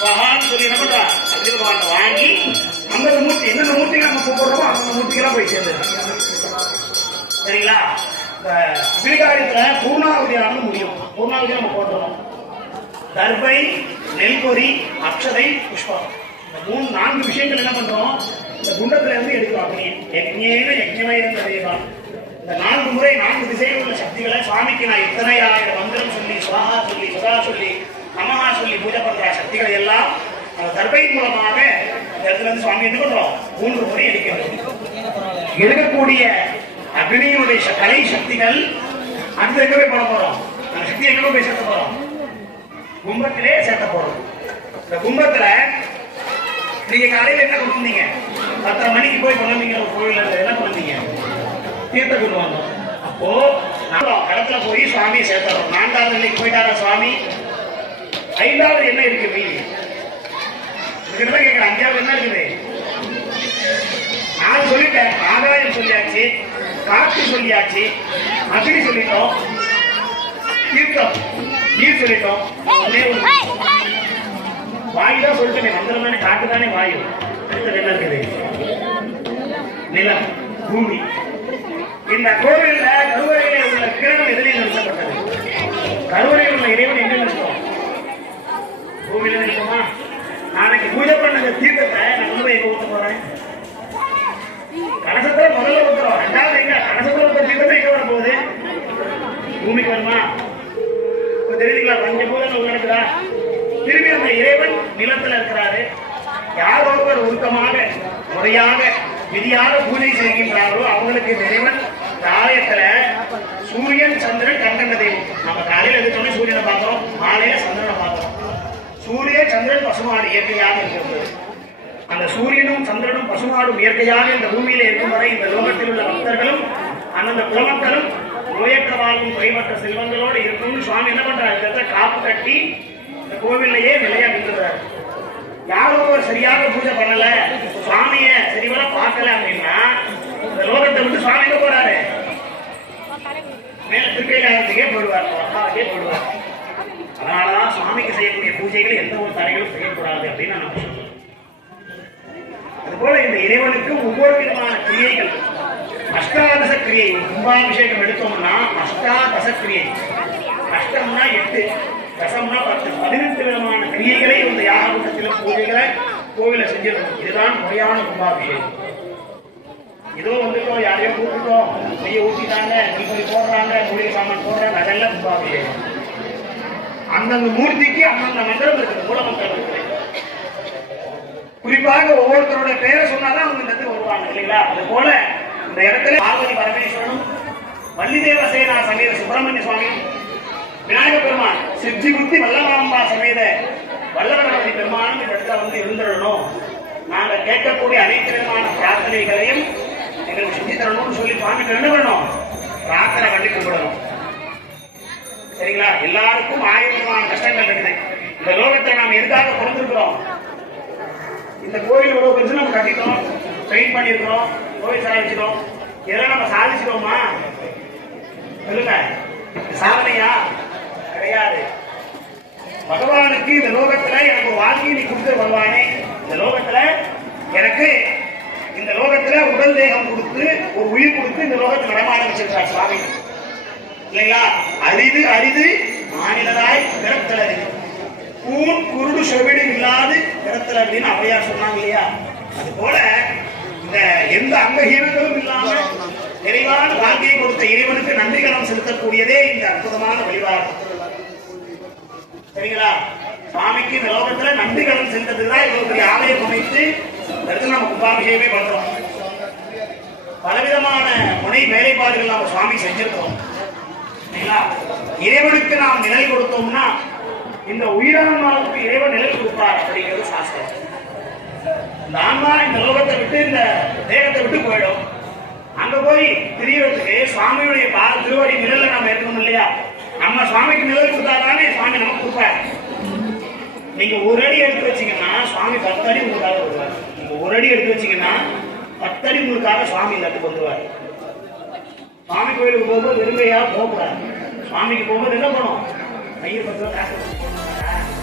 ஸ்வஹான்னு சொல்லி என்ன பண்றா? அக்னி பகவான் வாங்கி அந்தந்த மூர்த்தி எந்தெந்த மூர்த்திக்கு நம்ம கூப்பிடுறோமோ அந்த மூர்த்திக்கெல்லாம் போய் சேர்ந்துடும் சரிங்களா? இந்த அக்னிகாரியத்துல பூர்ணாவதியானது முடியும். பூர்ணாவதி நம்ம போட்டுறோம். தர்பை நெல்பொரி அக்ஷதை புஷ்பம். இந்த மூணு நான்கு விஷயங்கள் என்ன பண்றோம்? இந்த குண்டத்துல இருந்து எடுக்கிறோம். அப்படி யஜ்ஞேன யஜ்ஞமயம் தெரியலாம் இந்த நான்கு முறை நான்கு திசையில் உள்ள சக்திகளை சுவாமிக்கு நான் இத்தனை ஆயிரம் மந்திரம் சொல்லி சுவாகா சொல்லி சுதா சொல்லி அம்மா சொல்லி பூஜை பண்ற சக்திகளை எல்லாம் அந்த தர்பையின் மூலமாக இந்த இடத்துல இருந்து சுவாமி என்ன பண்றோம்? மூன்று முறை எடுக்கிறோம் எடுக்கக்கூடிய அக்னியினுடைய கலை சக்திகள் அடுத்து எங்க போய் பண்ண போறோம்? அந்த சக்தி எங்க போய் சேர்த்த போறோம்? கும்பத்திலே சேர்த்த போறோம். இந்த கும்பத்துல நீங்க காலையில என்ன கொடுத்தீங்க? பத்தரை மணிக்கு போய் குழந்தைங்க ஒரு என்ன பண்ணீங்க தீர்த்த கொண்டு வந்தோம் அப்போ நம்ம கடத்துல போய் சுவாமியை சேர்த்துறோம். நான்காவது நிலைக்கு போயிட்டாரா சுவாமி? ஐந்தாவது என்ன இருக்கு மீதி இதுக்கிட்ட தான் கேட்கிறேன் அஞ்சாவது என்ன இருக்குது? நான் சொல்லிட்டேன் ஆதாயம் சொல்லியாச்சு காற்று சொல்லியாச்சு அக்னி சொல்லிட்டோம். தீர்த்தம். நீர் சொல்லிட்டோம். வாயு தான் சொல்லிட்டேன் மந்திரம் தானே காற்று தானே வாயு. அடுத்தது என்ன இருக்குது? நிலம் பூமி. இந்த கோவில்ல கருவறையில உள்ள கிரணம் எதிலே நிறுத்தப்பட்டது. கருவறையில் உள்ள இறைவன் எங்க நிறுத்தம் பூமியில நிறுத்தமா நாளைக்கு பூஜை பண்ண தீர்த்தத்தை. நான் கொண்டு எங்க ஊத்த போறேன். கலசத்துல முதல்ல ஊத்துறோம். ரெண்டாவது எங்க? கலசத்துல ஊத்த தீர்த்தத்தை எங்க வர போகுது பூமிக்கு வருமா? இப்ப தெரியுதுங்களா பஞ்சபூதங்கள் உள்ள இருக்குதா? திரும்பி அந்த இறைவன் நிலத்துல இருக்கிறாரு. யார் ஒருவர் ஒழுக்கமாக முறையாக விதியாக பூஜை செய்கின்றாரோ அவங்களுக்கு இந்த இறைவன் காலயத்துல சூரியன் சந்திரன் கண்டன தெய்வம் நம்ம காலையில எடுத்தோடனே சூரியனை பார்க்கிறோம். மாலையில சந்திரனை பார்க்கிறோம். சூரிய சந்திரன் பசுமாடு இயற்கையாக இருக்கிறது. அந்த சூரியனும் சந்திரனும் பசுமாடும் இயற்கையாக இந்த பூமியில இருக்கும் வரை இந்த லோகத்தில் உள்ள பக்தர்களும் அந்தந்த குலமக்களும் நோயற்ற வாழ்வும் குறைவற்ற செல்வங்களோடு இருக்கும்னு சுவாமி என்ன பண்றாரு? காப்பு கட்டி இந்த கோவில்லையே நிலையா நின்றுறாரு யாரோ ஒரு சரியாக பூஜை பண்ணல சுவாமிய சரிவர பார்க்கல அப்படின்னா இந்த லோகத்தை விட்டு சுவாமி போறாரு? மேல திருக்கையிலாகத்துக்கே போயிடுவார் அப்பாவுக்கே போயிடுவார். அதனாலதான் சுவாமிக்கு செய்யக்கூடிய பூஜைகள் எந்த ஒரு தடைகளும் செய்யக்கூடாது அப்படின்னு நான் சொல்றேன் அதுபோல இந்த இறைவனுக்கு ஒவ்வொரு விதமான கிரியைகள் அஷ்டாதச கிரியை கும்பாபிஷேகம் எடுத்தோம்னா அஷ்டாதச கிரியை. அஷ்டம்னா எட்டு தசம்னா பத்து. பதினெட்டு விதமான கிரியைகளை இந்த யாகபூட்டத்திலும் பூஜைகளை கோவில செஞ்சிருக்கணும் இதுதான் முறையான கும்பாபிஷேகம். ஏதோ வந்துட்டோம் யாரையோ கூப்பிட்டோம் நெய்ய ஊத்திட்டாங்க நெல்பொடி போடுறாங்க மூலிகை சாமான் போடுறாங்க அதெல்லாம் கும்பாபிஷேகம். அந்தந்த மூர்த்திக்கு அந்தந்த மந்திரம் இருக்குது மூல மந்திரம் இருக்குது. குறிப்பாக ஒவ்வொருத்தரோட பெயரை சொன்னாதான் அவங்க இந்த இடத்துக்கு வருவாங்க இல்லைங்களா? அது போல இந்த இடத்துல பார்வதி பரமேஸ்வரனும் வள்ளிதேவ சேனா சமேத சுப்பிரமணிய சுவாமி விநாயக பெருமான் சித்தி குத்தி வல்லமாம்பா சமேத வல்லவரமதி பெருமானும் இந்த இடத்துல வந்து இருந்துடணும். நாங்க கேட்கக்கூடிய அனைத்து விதமான பிரார்த்தனைகளையும் எங்களுக்கு செஞ்சு தரணும்னு சொல்லி சுவாமிக்கு என்ன பண்ணணும் பிரார்த்தனை பண்ணி கும்பிடணும் சரிங்களா? எல்லாருக்கும் ஆயிரம் கஷ்டங்கள் இருக்குது. இந்த லோகத்தை நாம் எதுக்காக பிறந்திருக்கிறோம் இந்த கோயில் இவ்வளவு பெருசு நம்ம கட்டிட்டோம் பெயிண்ட் பண்ணிருக்கிறோம் கோயில் சாதிச்சிட்டோம் இதெல்லாம் நம்ம சாதிச்சிட்டோமா? சொல்லுங்க. சாதனையா? கிடையாது. பகவானுக்கு இந்த லோகத்துல எனக்கு வாழ்க்கையை நீ கொடுத்து பகவானே இந்த லோகத்துல எனக்கு இந்த லோகத்துல உடல் தேகம் கொடுத்து ஒரு உயிர் கொடுத்து இந்த லோகத்தை நடமாட வச்சிருக்கார் சுவாமி. இல்லைங்களா? அரிது அரிது மாநிலராய் பிறத்தலது கூன் குருடு செவிடு இல்லாது பிறத்தல் அப்படின்னு அவையார் சொன்னாங்க இல்லையா? அது போல இந்த எந்த அங்கஹீனங்களும் இல்லாம நிறைவான வாழ்க்கையை கொடுத்த இறைவனுக்கு நன்றி கடன் செலுத்தக்கூடியதே இந்த அற்புதமான வழிபாடு. சரிங்களா? சுவாமிக்கு இந்த லோகத்துல நன்றி கடன் செலுத்ததுக்கு தான் இவ்வளவு பெரிய ஆலயம் அமைத்து நம்ம கும்பாபிஷேகமே பண்றோம். பலவிதமான முனை வேலைப்பாடுகள் நம்ம சுவாமி செஞ்சிருக்கோம் இறைவனுக்கு நாம் நிலை கொடுத்தோம்னா இந்த உயிரான்மாவுக்கு இறைவன் நிலை கொடுப்பார் அப்படிங்கிறது சாஸ்திரம். இந்த ஆன்மா இந்த லோகத்தை விட்டு இந்த தேகத்தை விட்டு போயிடும். அங்க போய் தெரியறதுக்கு சுவாமியுடைய பாத திருவடி நிழல்ல நம்ம இருக்கணும் இல்லையா? நம்ம சுவாமிக்கு நிழல் கொடுத்தாதானே சுவாமி நமக்கு கொடுப்பார். நீங்க ஒரு அடி எடுத்து வச்சீங்கன்னா சுவாமி பத்து அடி உங்களுக்காக வருவார் நீங்க ஒரு அடி எடுத்து வச்சீங்கன்னா பத்து அடி உங்களுக்காக சுவாமி இந்த இடத்துக்கு சாமி கோயிலுக்கு போகும்போது வெறுமையா போகக்கூடாது. சுவாமிக்கு போகும்போது என்ன பண்ணும்? கையை பத்திரம் காசு